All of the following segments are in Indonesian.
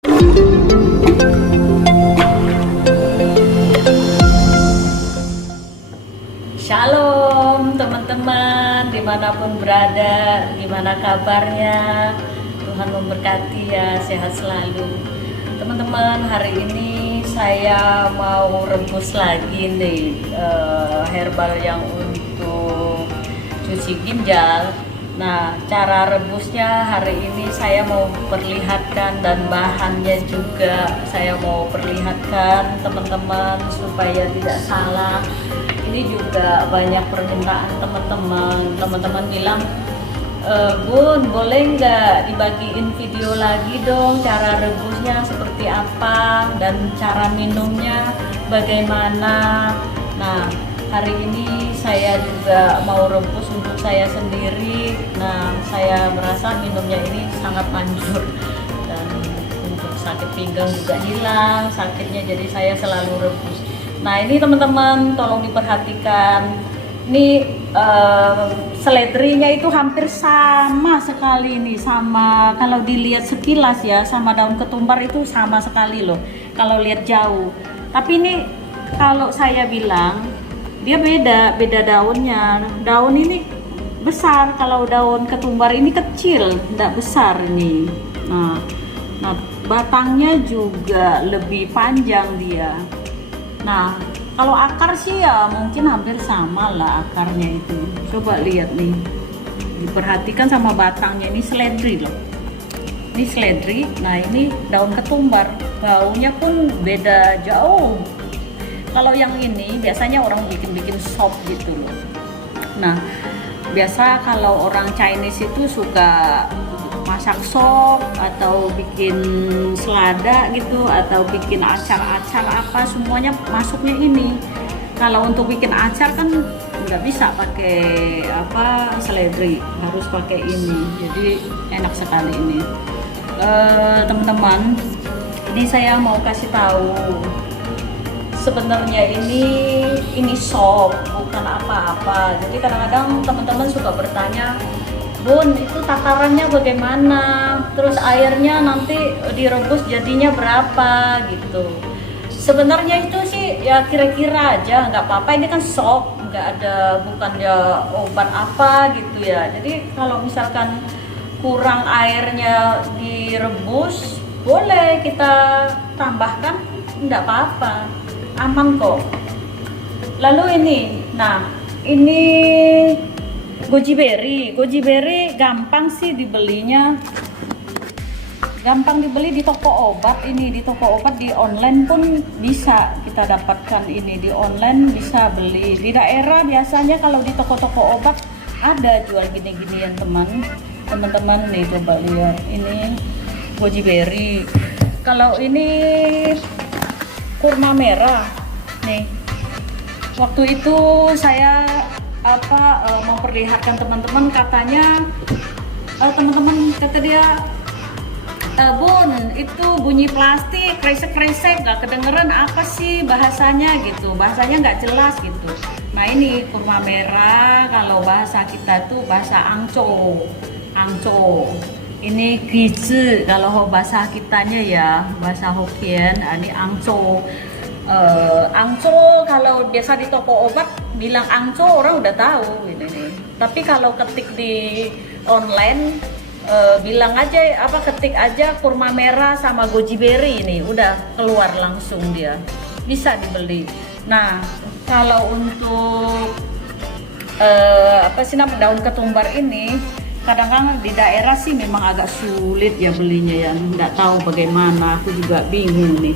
Shalom teman-teman, dimanapun berada, gimana kabarnya? Tuhan memberkati ya, sehat selalu. Teman-teman, hari ini saya mau rebus lagi nih herbal yang untuk cuci ginjal. Nah, cara rebusnya hari ini saya mau perlihatkan, dan bahannya juga saya mau perlihatkan teman-teman supaya tidak salah. Ini juga banyak permintaan teman-teman bilang, Bun, boleh nggak dibagiin video lagi dong, cara rebusnya seperti apa dan cara minumnya bagaimana. Nah, hari ini saya juga mau rebus untuk saya sendiri. Nah, saya merasa minumnya ini sangat manjur, dan untuk sakit pinggang juga hilang sakitnya, jadi saya selalu rebus. Nah, ini teman-teman tolong diperhatikan. Ini seledrinya itu hampir sama sekali nih, sama kalau dilihat sekilas ya, sama daun ketumbar itu sama sekali loh kalau lihat jauh. Tapi ini kalau saya bilang dia beda daunnya. Daun ini besar, kalau daun ketumbar ini kecil, tidak besar ini. Nah, batangnya juga lebih panjang dia. Nah, kalau akar sih ya mungkin hampir sama lah akarnya itu. Coba lihat nih, diperhatikan sama batangnya. Ini seledri loh, ini seledri. Nah, ini daun ketumbar, baunya pun beda jauh. Kalau yang ini biasanya orang bikin sop gitu loh. Nah, biasa kalau orang Chinese itu suka masak sop atau bikin selada gitu, atau bikin acar-acar apa, semuanya masuknya ini. Kalau untuk bikin acar kan nggak bisa pakai seledri, harus pakai ini. Jadi enak sekali ini. Teman-teman, ini saya mau kasih tahu, sebenarnya ini sop, bukan apa-apa. Jadi kadang-kadang teman-teman suka bertanya, Bun, itu takarannya bagaimana? Terus airnya nanti direbus jadinya berapa gitu. Sebenarnya itu sih ya kira-kira aja, nggak apa-apa. Ini kan sop, nggak ada, bukan ya obat apa gitu ya. Jadi kalau misalkan kurang airnya direbus, boleh kita tambahkan, nggak apa-apa, aman kok. Lalu ini, nah ini goji berry gampang sih dibelinya, gampang dibeli di toko obat. Ini di toko obat, di online pun bisa kita dapatkan. Ini di online bisa beli. Di daerah biasanya kalau di toko-toko obat ada jual gini-ginian teman-teman nih. Coba lihat, ini goji berry. Kalau ini kurma merah nih, waktu itu saya memperlihatkan teman-teman, katanya teman-teman kata dia, Bun, itu bunyi plastik kresek-kresek, gak kedengeran apa sih bahasanya gitu, bahasanya nggak jelas gitu. Nah, ini kurma merah, kalau bahasa kita tuh bahasa angco. Ini gizi kalau bahasa kitanya ya, bahasa Hokkien. Ini angco. Angco kalau biasa di toko obat bilang angco, orang udah tahu ini nih. Tapi kalau ketik di online, bilang aja ketik aja kurma merah sama goji berry, ini udah keluar langsung, dia bisa dibeli. Nah, kalau untuk daun ketumbar ini kadang-kadang di daerah sih memang agak sulit ya belinya ya, nggak tahu bagaimana, aku juga bingung nih.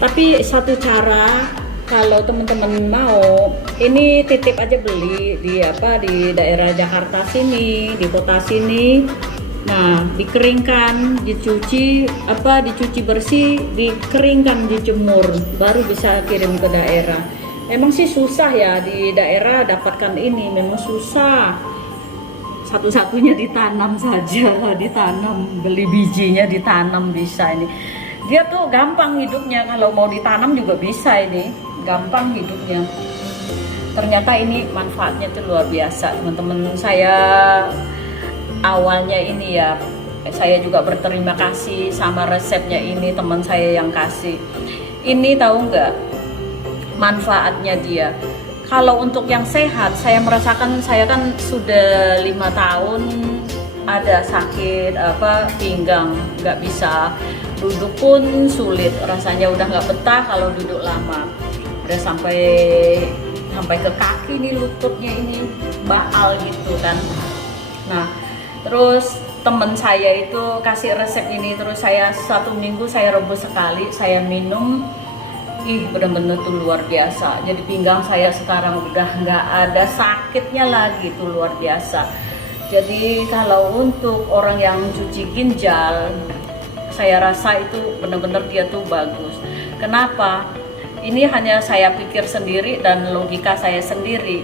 Tapi satu cara, kalau teman-teman mau, ini titip aja beli di daerah Jakarta sini, di kota sini. Nah, dikeringkan, dicuci bersih, dikeringkan, dijemur, baru bisa kirim ke daerah. Memang sih susah ya di daerah dapatkan ini, memang susah. Satu-satunya ditanam saja, ditanam, beli bijinya ditanam bisa ini. Dia tuh gampang hidupnya, kalau mau ditanam juga bisa, ini gampang hidupnya. Ternyata ini manfaatnya tuh luar biasa teman-teman. Saya awalnya ini ya saya juga berterima kasih sama resepnya ini, teman saya yang kasih. Ini tahu nggak manfaatnya dia? Kalau untuk yang sehat, saya merasakan, saya kan sudah 5 tahun ada sakit pinggang, nggak bisa duduk pun sulit, rasanya udah nggak betah kalau duduk lama, udah sampai ke kaki nih, lututnya ini baal gitu kan. Nah terus temen saya itu kasih resep ini, terus saya 1 minggu saya rebus sekali, saya minum. Bener-bener tuh luar biasa. Jadi pinggang saya sekarang udah nggak ada sakitnya lagi, tuh luar biasa. Jadi kalau untuk orang yang cuci ginjal, saya rasa itu bener-bener dia tuh bagus. Kenapa? Ini hanya saya pikir sendiri dan logika saya sendiri.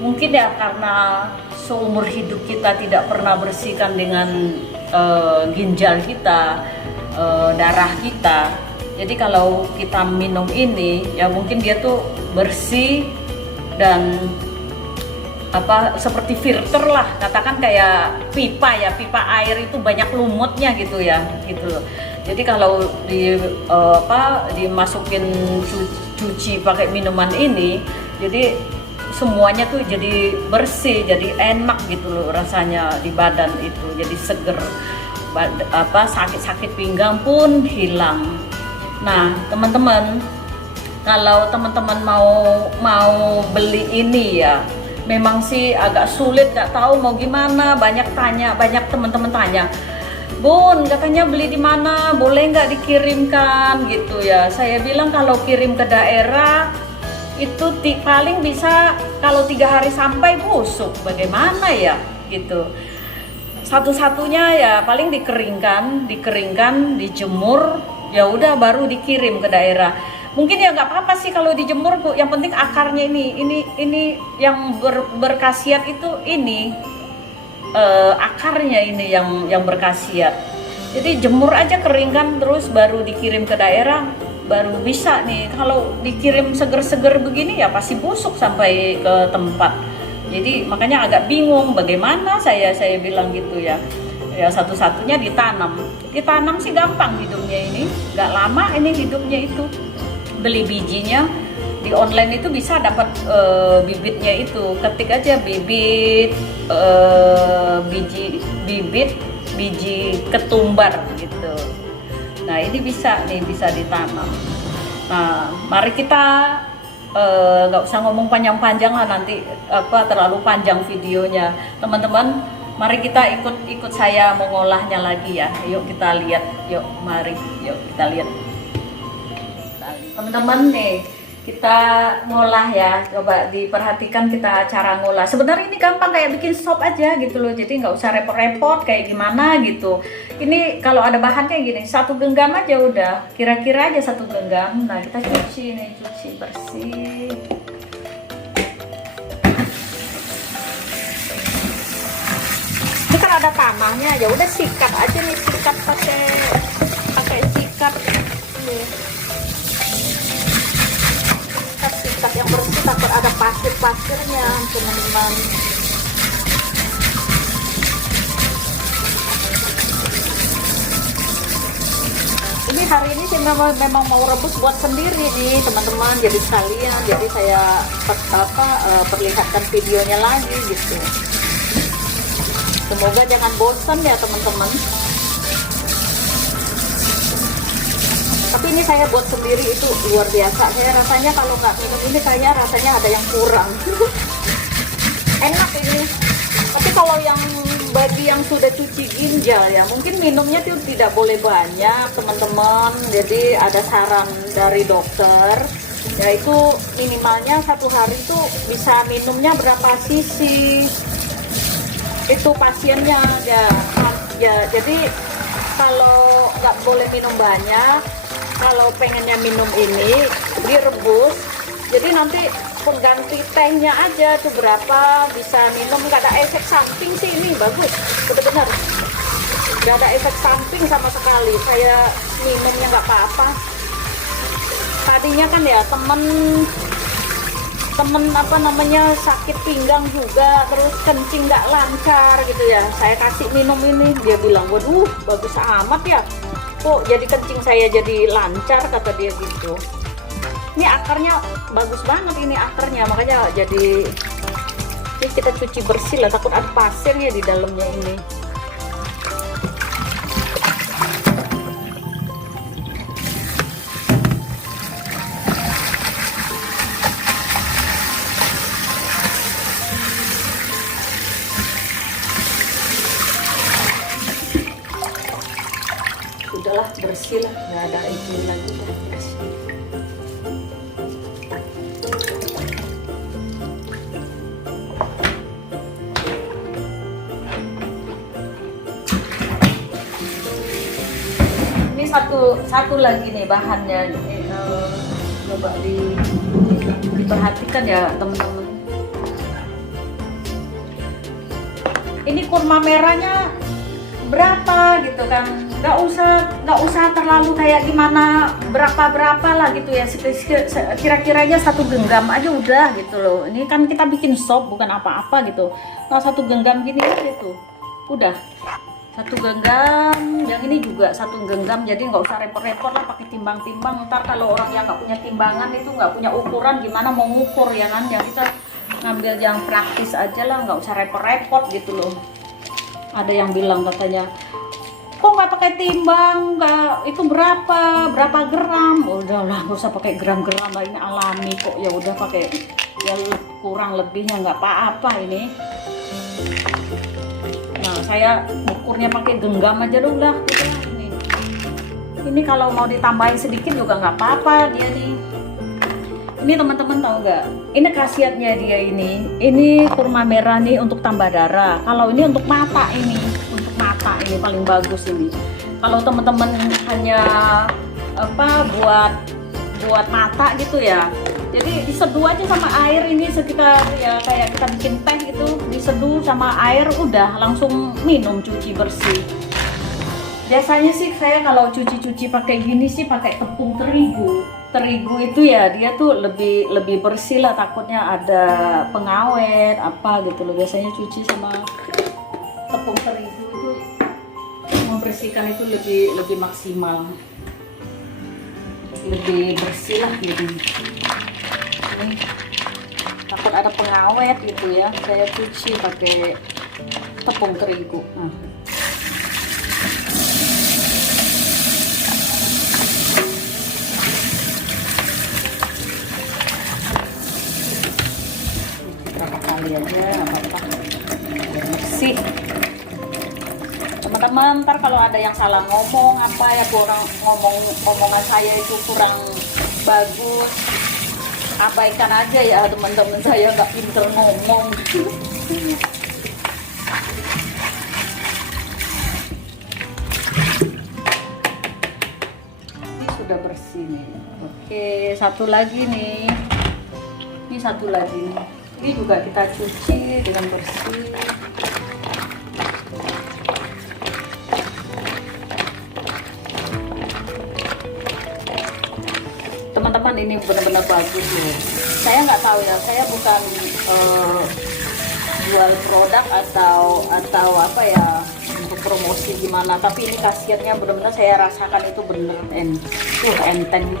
Mungkin ya karena seumur hidup kita tidak pernah bersihkan dengan ginjal kita, darah kita. Jadi kalau kita minum ini, ya mungkin dia tuh bersih dan seperti filter lah, katakan kayak pipa ya, pipa air itu banyak lumutnya gitu ya, gitu loh. Jadi kalau dimasukin cuci pakai minuman ini, jadi semuanya tuh jadi bersih, jadi enak gitu loh rasanya di badan itu, jadi seger. Sakit-sakit pinggang pun hilang. Nah teman-teman, kalau teman-teman mau beli ini ya, memang sih agak sulit, nggak tahu mau gimana. Banyak teman-teman tanya, Bun, katanya beli di mana, boleh nggak dikirimkan gitu ya. Saya bilang kalau kirim ke daerah itu paling bisa kalau 3 hari sampai busuk, bagaimana ya gitu. Satu-satunya ya paling dikeringkan, dijemur, ya udah baru dikirim ke daerah. Mungkin ya nggak apa-apa sih kalau dijemur, Bu. Yang penting akarnya ini yang berkhasiat itu ini, akarnya ini yang berkhasiat. Jadi jemur aja, keringkan, terus baru dikirim ke daerah, baru bisa nih. Kalau dikirim seger-seger begini ya pasti busuk sampai ke tempat. Jadi makanya agak bingung bagaimana, saya bilang gitu ya. Ya satu-satunya ditanam sih gampang hidupnya ini, nggak lama ini hidupnya itu. Beli bijinya di online itu bisa dapat bibitnya itu, ketik aja biji ketumbar gitu. Nah ini bisa ditanam. Nah mari kita nggak usah ngomong panjang-panjang lah, nanti terlalu panjang videonya teman-teman. Mari kita ikut saya mengolahnya lagi ya. Yuk kita lihat. Mari kita lihat. Teman-teman nih, kita ngolah ya. Coba diperhatikan kita cara ngolah. Sebenarnya ini gampang kayak bikin sop aja gitu loh. Jadi nggak usah repot-repot kayak gimana gitu. Ini kalau ada bahannya gini, 1 genggam aja udah. Kira-kira aja 1 genggam. Nah kita cuci bersih. Ada tanahnya, ya udah sikat aja nih, sikat pakai sikat nih. Sikat yang bersih, takut ada pasir-pasirnya teman-teman. Ini hari ini sih memang mau rebus buat sendiri nih teman-teman, jadi sekalian, jadi saya perlihatkan videonya lagi gitu. Semoga jangan bosan ya teman-teman. Tapi ini saya buat sendiri itu luar biasa. Saya rasanya kalau nggak minum ini kayak rasanya ada yang kurang. Enak ini. Tapi kalau yang bagi yang sudah cuci ginjal ya, mungkin minumnya tuh tidak boleh banyak teman-teman. Jadi ada saran dari dokter, yaitu minimalnya 1 hari itu bisa minumnya berapa cc. Itu pasiennya ya, jadi kalau nggak boleh minum banyak, kalau pengennya minum ini direbus, jadi nanti pengganti tehnya aja tuh berapa bisa minum, nggak ada efek samping sih, ini bagus benar-benar nggak ada efek samping sama sekali. Saya minumnya nggak apa-apa. Tadinya kan ya temen temen apa namanya sakit pinggang juga, terus kencing nggak lancar gitu ya, saya kasih minum ini, dia bilang waduh bagus amat ya, kok jadi kencing saya jadi lancar, kata dia gitu. Ini akarnya bagus banget, ini akarnya, makanya jadi ini kita cuci bersih lah, takut ada pasirnya di dalamnya ini. Udahlah bersih lah, nggak ada itu lagi, udah bersih. Ini satu lagi nih bahannya, coba diperhatikan ya teman-teman. Ini kurma merahnya berapa gitu kan, nggak usah terlalu kayak gimana berapa lah gitu ya, kira-kiranya 1 genggam aja udah gitu loh. Ini kan kita bikin sop bukan apa-apa gitu, nah 1 genggam gini aja tuh udah 1 genggam. Yang ini juga 1 genggam, jadi nggak usah repot-repot lah pakai timbang-timbang. Ntar kalau orang yang nggak punya timbangan itu, nggak punya ukuran, gimana mau ngukur ya kan, ya kita ngambil yang praktis aja lah, nggak usah repot-repot gitu loh. Ada yang bilang katanya, kok nggak pakai timbang, nggak itu berapa gram? Udahlah nggak usah pakai gram-gram lah, ini alami kok, ya udah pakai ya kurang lebihnya nggak apa-apa ini. Nah saya ukurnya pakai genggam aja udah ini kalau mau ditambahin sedikit juga nggak apa-apa dia nih. Ini teman-teman tahu nggak? Ini khasiatnya dia ini kurma merah nih untuk tambah darah. Kalau ini untuk mata ini paling bagus ini. Kalau teman-teman hanya buat mata gitu ya, jadi diseduh aja sama air ini sekitar ya kayak kita bikin teh gitu, diseduh sama air udah langsung minum, cuci bersih. Biasanya sih saya kalau cuci pakai gini sih pakai tepung terigu itu ya, dia tuh lebih bersih lah, takutnya ada pengawet apa gitu loh. Biasanya cuci sama tepung terigu itu membersihkan itu lebih maksimal, lebih bersih lah gitu. Ini takut ada pengawet gitu ya, saya cuci pakai tepung terigu. Nah. Kali aja apa-apa bersih teman-teman. Ntar kalau ada yang salah ngomong apa ya, kurang ngomongan saya itu kurang bagus, abaikan aja ya teman-teman, saya nggak pinter ngomong. Ini sudah bersih nih. Oke, satu lagi nih, ini satu lagi nih. Ini juga kita cuci dengan bersih. Teman-teman ini benar-benar bagus loh. Saya nggak tahu ya, saya bukan jual produk atau apa ya untuk promosi gimana. Tapi ini khasiatnya benar-benar saya rasakan itu bener enteng.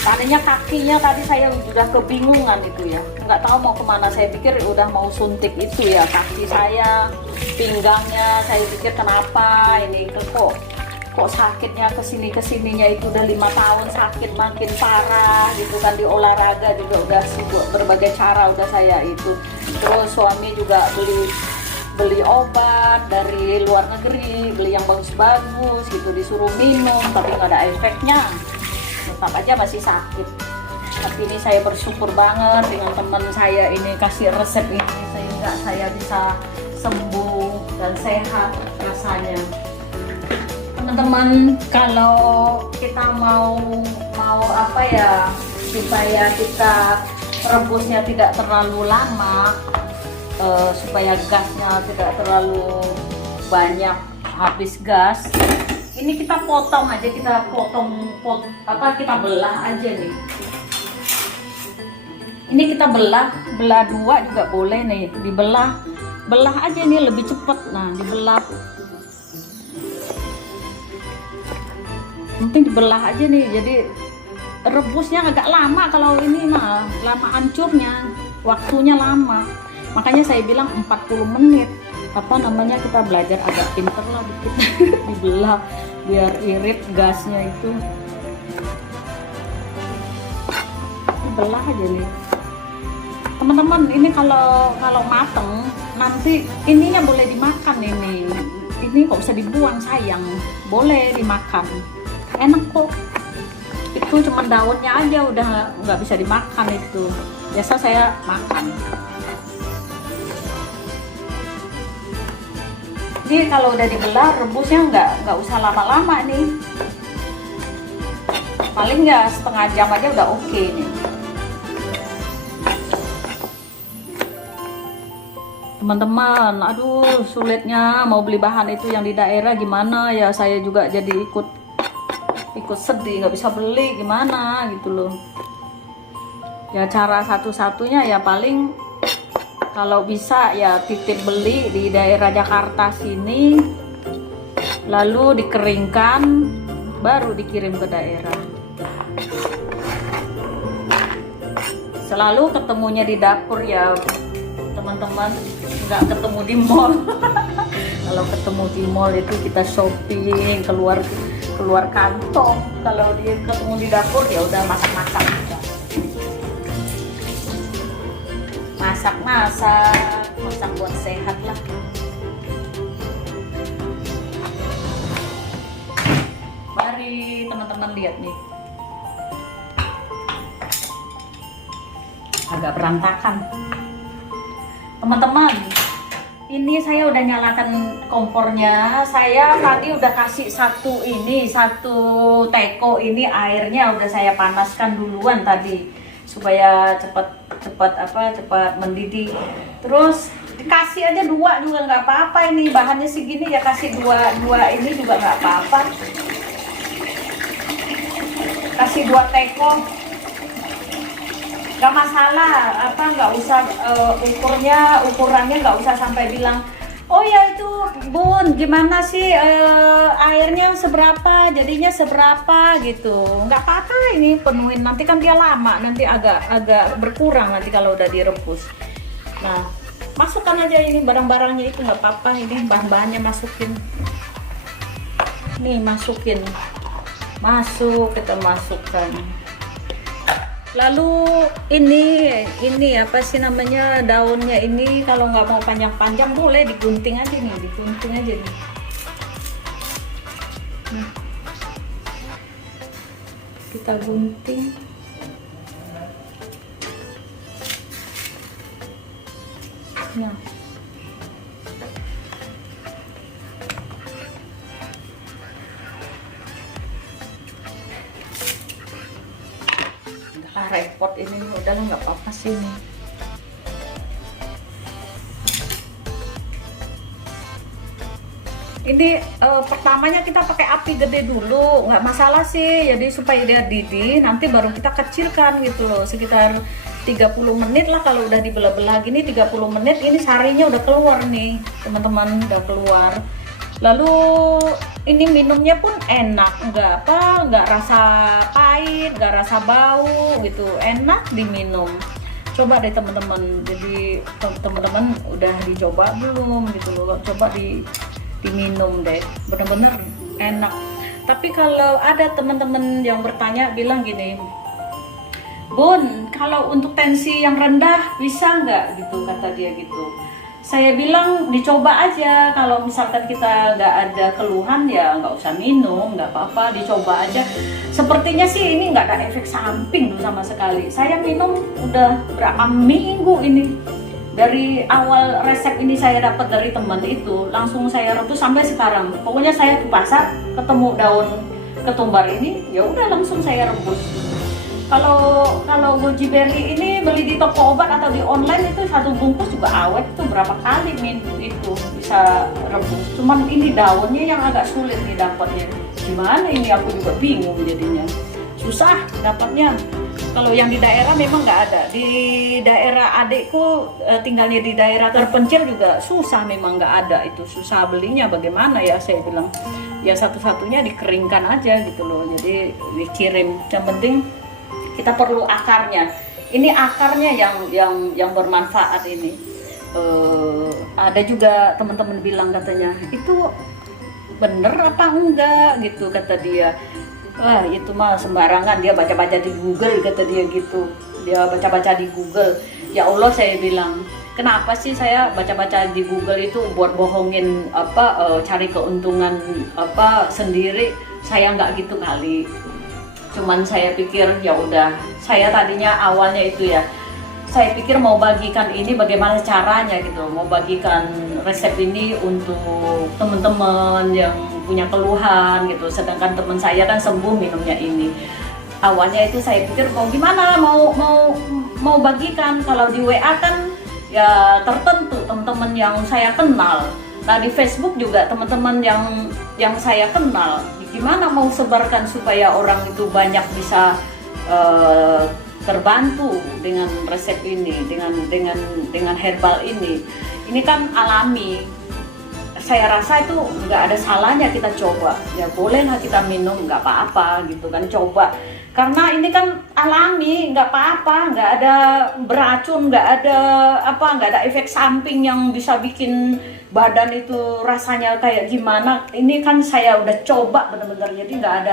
Tadinya kakinya tadi saya udah kebingungan itu ya, nggak tahu mau kemana. Saya pikir udah mau suntik itu ya, kaki saya, pinggangnya, saya pikir kenapa ini kok sakitnya kesininya itu udah 5 tahun sakit makin parah gitu kan. Di olahraga juga udah berbagai cara udah saya itu. Terus suami juga beli obat dari luar negeri, beli yang bagus-bagus gitu, disuruh minum tapi nggak ada efeknya, tetap aja masih sakit. Tapi ini saya bersyukur banget dengan teman saya ini kasih resep ini, sehingga saya bisa sembuh dan sehat rasanya. Teman-teman, kalau kita mau apa ya, supaya kita rebusnya tidak terlalu lama, supaya gasnya tidak terlalu banyak habis gas, ini kita potong aja, kita belah aja nih. Ini kita belah dua juga boleh nih, belah aja ini lebih cepet. Nah, dibelah, penting dibelah aja nih, jadi rebusnya agak lama. Kalau ini mah lama hancurnya, waktunya lama, makanya saya bilang 40 menit. Apa namanya, kita belajar agak pinter lah dikit. Dibelah biar irit gasnya itu, belah aja nih teman-teman. Ini kalau mateng nanti ininya boleh dimakan. Ini kok bisa dibuang, sayang. Boleh dimakan, enak kok. Itu cuma daunnya aja udah nggak bisa dimakan. Itu biasa saya makan. Jadi kalau udah dibelah, rebusnya nggak usah lama-lama nih, paling nggak setengah jam aja udah oke nih. Teman-teman, aduh sulitnya mau beli bahan itu yang di daerah, gimana ya, saya juga jadi ikut sedih nggak bisa beli, gimana gitu loh. Ya cara satu-satunya ya paling kalau bisa ya titip beli di daerah Jakarta sini, lalu dikeringkan baru dikirim ke daerah. Selalu ketemunya di dapur ya teman-teman, nggak ketemu di mall. Kalau ketemu di mall itu kita shopping keluar kantong. Kalau dia ketemu di dapur ya udah masak-masak. Masak buat sehat lah. Mari teman-teman lihat nih, agak berantakan teman-teman. Ini saya udah nyalakan kompornya. Saya tadi udah kasih satu teko ini, airnya udah saya panaskan duluan tadi supaya cepat mendidih. Terus dikasih aja dua juga nggak apa-apa. Ini bahannya segini ya, kasih dua ini juga nggak apa-apa. Kasih 2 teko nggak masalah. Nggak usah ukurannya nggak usah sampai bilang, oh ya itu Bun gimana sih airnya seberapa, jadinya seberapa gitu. Nggak apa-apa, ini penuhin, nanti kan dia lama, nanti agak berkurang nanti kalau udah direbus. Nah, masukkan aja ini barang-barangnya itu, nggak apa-apa. Ini bahan-bahannya masukin, nih kita masukkan. Lalu ini apa sih namanya, daunnya ini kalau nggak mau panjang-panjang boleh digunting aja nih, Nah, kita gunting. Nah, repot ini, udahlah nggak apa-apa sih ini. Ini pertamanya kita pakai api gede dulu, nggak masalah sih, jadi supaya dia didih, nanti baru kita kecilkan gitu loh, sekitar 30 menit lah. Kalau udah dibelah-belah gini 30 menit, ini sarinya udah keluar nih teman-teman, udah keluar. Lalu ini minumnya pun enak, nggak rasa pahit, nggak rasa bau gitu, enak diminum. Coba deh teman-teman, jadi teman-teman udah dicoba belum gitu loh, coba diminum deh, bener-bener enak. Tapi kalau ada teman-teman yang bertanya bilang gini, Bun, kalau untuk tensi yang rendah bisa nggak gitu, kata dia gitu. Saya bilang dicoba aja, kalau misalkan kita nggak ada keluhan ya nggak usah minum, nggak apa-apa, dicoba aja. Sepertinya sih ini nggak ada efek samping sama sekali. Saya minum udah berapa minggu ini, dari awal resep ini saya dapat dari teman itu, langsung saya rebus sampai sekarang. Pokoknya saya ke pasar ketemu daun ketumbar ini, ya udah langsung saya rebus. Kalau goji berry ini beli di toko obat atau di online itu satu bungkus juga awet tuh, berapa kali itu bisa rebus. Cuman ini daunnya yang agak sulit nih dapatnya. Gimana ini, aku juga bingung jadinya. Susah dapatnya. Kalau yang di daerah memang nggak ada. Di daerah adikku tinggalnya di daerah terpencil juga susah, memang nggak ada itu, susah belinya. Bagaimana ya, saya bilang ya satu-satunya dikeringkan aja gitu loh, jadi dikirim. Yang penting kita perlu akarnya. Ini akarnya yang bermanfaat ini. Ada juga teman-teman bilang katanya itu bener apa enggak gitu, kata dia. Wah itu mah sembarangan, dia baca-baca di Google, kata dia gitu. Dia baca-baca di Google. Ya Allah, saya bilang, kenapa sih saya baca-baca di Google itu buat bohongin cari keuntungan sendiri? Saya nggak gitu kali. Cuman saya pikir ya udah, saya tadinya awalnya itu ya, saya pikir mau bagikan ini bagaimana caranya gitu, mau bagikan resep ini untuk teman-teman yang punya keluhan gitu, sedangkan teman saya kan sembuh minumnya ini. Awalnya itu saya pikir mau gimana, mau bagikan. Kalau di WA kan ya tertentu teman-teman yang saya kenal. Nah di Facebook juga teman-teman yang saya kenal. Gimana mau sebarkan supaya orang itu banyak bisa terbantu dengan resep ini, dengan herbal ini. Ini kan alami. Saya rasa itu nggak ada salahnya kita coba. Ya bolehlah kita minum, nggak apa-apa gitu kan, coba. Karena ini kan alami, nggak apa-apa, nggak ada beracun, nggak ada efek samping yang bisa bikin badan itu rasanya kayak gimana. Ini kan saya udah coba bener-bener, jadi nggak ada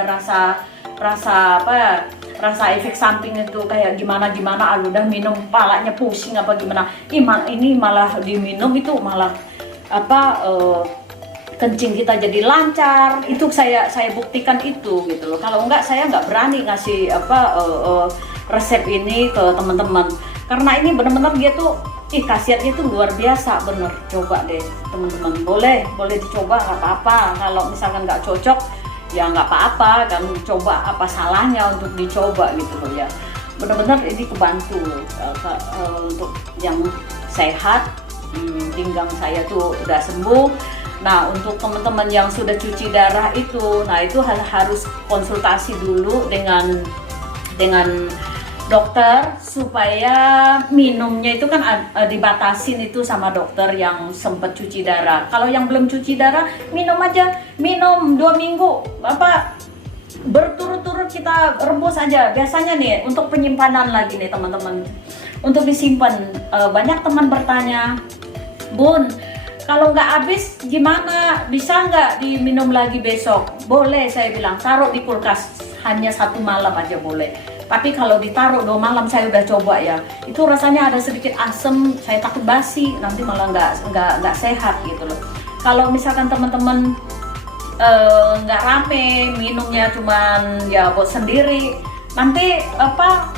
rasa efek samping itu kayak gimana udah minum palanya pusing apa gimana. Ini malah diminum itu malah kencing kita jadi lancar. Itu saya buktikan itu gitu loh. Kalau enggak saya nggak berani ngasih resep ini ke teman-teman, karena ini benar-benar dia tuh khasiatnya itu luar biasa bener. Coba deh teman-teman, boleh dicoba, nggak apa-apa. Kalau misalkan nggak cocok ya nggak apa-apa kan, coba, apa salahnya untuk dicoba gitu loh ya. Benar-benar ini kebantu untuk yang sehat. Pinggang saya tuh udah sembuh. Nah untuk teman-teman yang sudah cuci darah itu, nah itu harus konsultasi dulu dengan dokter supaya minumnya itu kan dibatasin itu sama dokter yang sempat cuci darah. Kalau yang belum cuci darah minum aja, minum 2 minggu berturut-turut kita rebus aja. Biasanya nih untuk penyimpanan lagi nih teman-teman, untuk disimpan. Banyak teman bertanya, Bun, kalau nggak habis gimana? Bisa nggak diminum lagi besok? Boleh, saya bilang taruh di kulkas hanya 1 malam aja boleh. Tapi kalau ditaruh 2 malam, saya udah coba ya, itu rasanya ada sedikit asem. Saya takut basi, nanti malah nggak sehat gitu loh. Kalau misalkan teman-teman nggak rame, minumnya cuman ya buat sendiri, nanti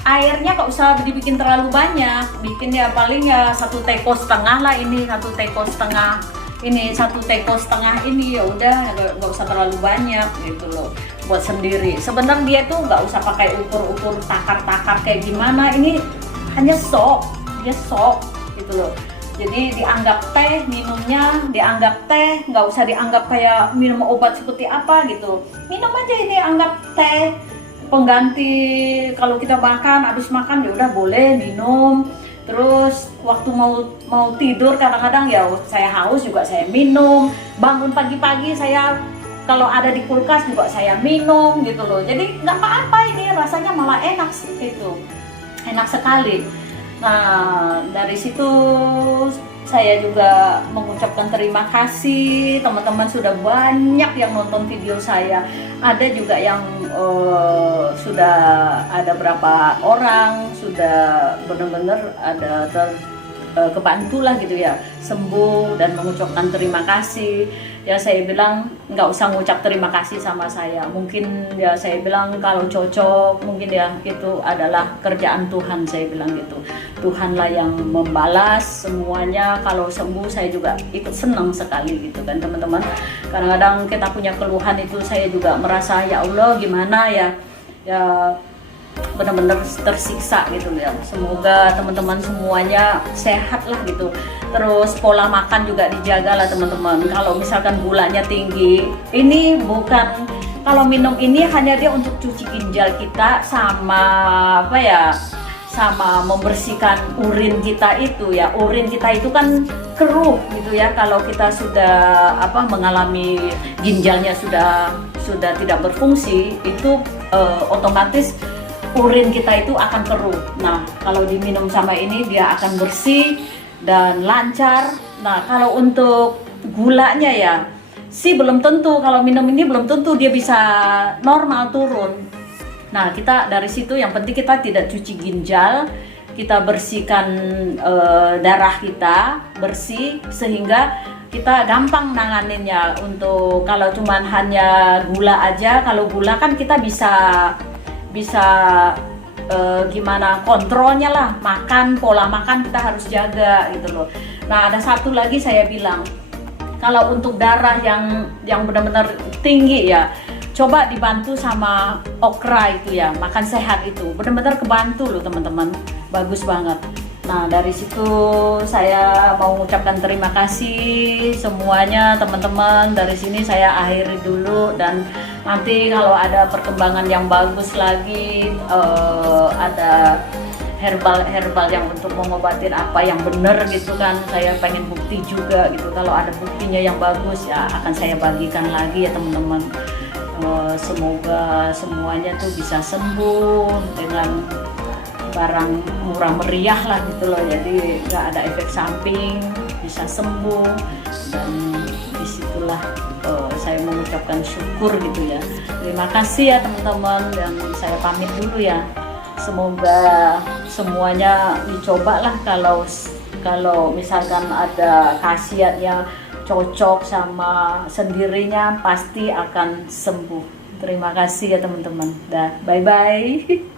airnya nggak usah dibikin terlalu banyak, bikin ya paling ya 1,5 teko lah, ini 1,5 teko ini 1,5 teko ini, ya udah nggak usah terlalu banyak gitu loh buat sendiri. Sebenarnya dia tuh nggak usah pakai ukur takar kayak gimana, ini hanya dia sok gitu loh. Jadi dianggap teh, minumnya dianggap teh, nggak usah dianggap kayak minum obat seperti apa gitu. Minum aja ini, anggap teh pengganti. Kalau kita habis makan ya udah boleh minum. Terus waktu mau tidur kadang-kadang ya saya haus juga saya minum. Bangun pagi-pagi saya kalau ada di kulkas juga saya minum gitu loh. Jadi nggak apa-apa, ini rasanya malah enak sih gitu, enak sekali. Nah dari situ saya juga mengucapkan terima kasih, teman-teman sudah banyak yang nonton video saya. Ada juga yang sudah ada berapa orang sudah benar-benar ada kebantu lah gitu ya, sembuh dan mengucapkan terima kasih. Ya saya bilang nggak usah ngucap terima kasih sama saya, mungkin ya saya bilang kalau cocok mungkin ya itu adalah kerjaan Tuhan, saya bilang gitu. Tuhanlah yang membalas semuanya. Kalau sembuh saya juga ikut senang sekali gitu kan teman-teman. Kadang-kadang kita punya keluhan itu saya juga merasa ya Allah gimana ya benar-benar tersiksa gitu ya. Semoga teman-teman semuanya sehat lah gitu. Terus pola makan juga dijaga lah teman-teman. Kalau misalkan gulanya tinggi, ini bukan kalau minum ini hanya dia untuk cuci ginjal kita sama apa ya, sama membersihkan urin kita itu ya. Urin kita itu kan keruh gitu ya, kalau kita sudah apa mengalami ginjalnya sudah tidak berfungsi, itu otomatis urin kita itu akan keruh. Nah, kalau diminum sama ini dia akan bersih dan lancar. Nah, kalau untuk gulanya ya sih belum tentu, kalau minum ini belum tentu dia bisa normal turun. Nah, kita dari situ yang penting kita tidak cuci ginjal, kita bersihkan darah kita bersih sehingga kita gampang nanganinnya. Untuk kalau cuman hanya gula aja, kalau gula kan kita bisa gimana kontrolnya lah, makan, pola makan kita harus jaga gitu loh. Nah, ada satu lagi saya bilang, kalau untuk darah yang benar-benar tinggi ya, coba dibantu sama okra itu ya, makan sehat itu benar-benar kebantu loh teman-teman, bagus banget. Nah, dari situ saya mau mengucapkan terima kasih semuanya teman-teman. Dari sini saya akhiri dulu, dan nanti kalau ada perkembangan yang bagus lagi, ada herbal yang untuk mengobatin apa yang benar gitu kan, saya pengen bukti juga gitu. Kalau ada buktinya yang bagus ya akan saya bagikan lagi ya teman-teman. Semoga semuanya tuh bisa sembuh dengan barang murah meriah lah gitu loh, jadi nggak ada efek samping, bisa sembuh. Dan disitulah saya mengucapkan syukur gitu ya. Terima kasih ya teman-teman, dan saya pamit dulu ya. Semoga semuanya dicoba lah, kalau misalkan ada khasiatnya cocok sama sendirinya pasti akan sembuh. Terima kasih ya teman-teman. Dah, bye bye.